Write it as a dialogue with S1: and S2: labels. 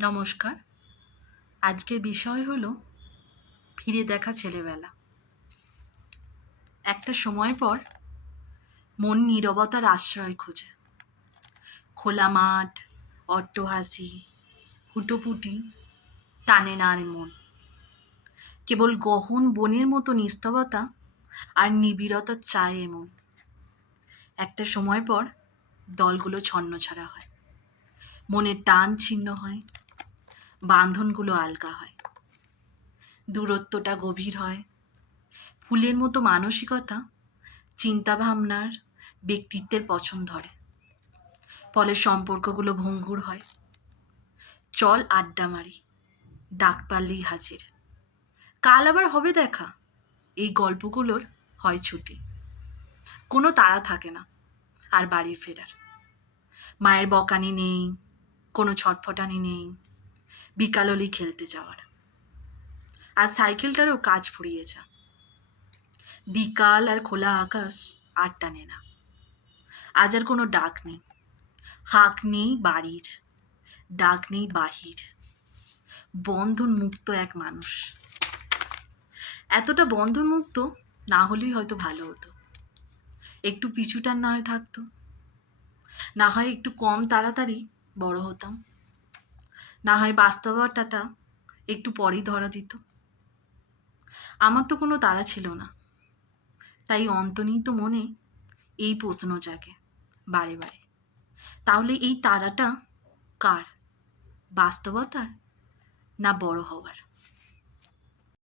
S1: নমস্কার। আজকের বিষয় হলো ফিরে দেখা ছেলেবেলা। একটা সময় পর মন নীরবতার আশ্রয় খোঁজে। খোলা মাঠ, অট্টহাসি, হুটোপুটি, টানে না মন। কেবল গহন বনের মতো নিস্তবতা আর নিবিড়তা চায় এমন একটা সময় পর দলগুলো ছন্নছাড়া হয়। মনের টান ছিন্ন হয়। বাঁধনগুলো আলগা হয়। দূরত্বটা গভীর হয়। ফুলের মতো মানসিকতা চিন্তাভাবনার ব্যক্তিত্বের পছন্দ ধরে। ফলে সম্পর্কগুলো ভঙ্গুর হয়। চল আড্ডা মারি, ডাক পারলেই হাজির। কাল আবার হবে দেখা, এই গল্পগুলোর হয় ছুটি। কোনো তাড়া থাকে না, আর বাড়ির ফেরার। মায়ের বকানি নেই, কোনো ছটফটানি নেই বিকাললি খেলতে যাওয়ার। আর সাইকেলটারও কাজ ফুরিয়ে যা বিকাল আর খোলা আকাশ আর টানে না। আজ আর কোনো ডাক নেই। হাক নেই বাড়ির, ডাক নেই বাহির। বন্ধন মুক্ত এক মানুষ। এতটা বন্ধন মুক্ত না হলেই হয়তো ভালো হতো। একটু পিছুটান না হয় থাকতো। না হয় একটু কম তাড়াতাড়ি বড় হতাম। না হয় বাস্তবতাটা একটু পরেই ধরা দিত। আমার তো কোনো তারা ছিল না। তাই অন্তর্নিহিত মনে এই প্রশ্ন জাগে বারে বারে। তাহলে এই তারাটা কার? বাস্তবতার না বড় হওয়ার?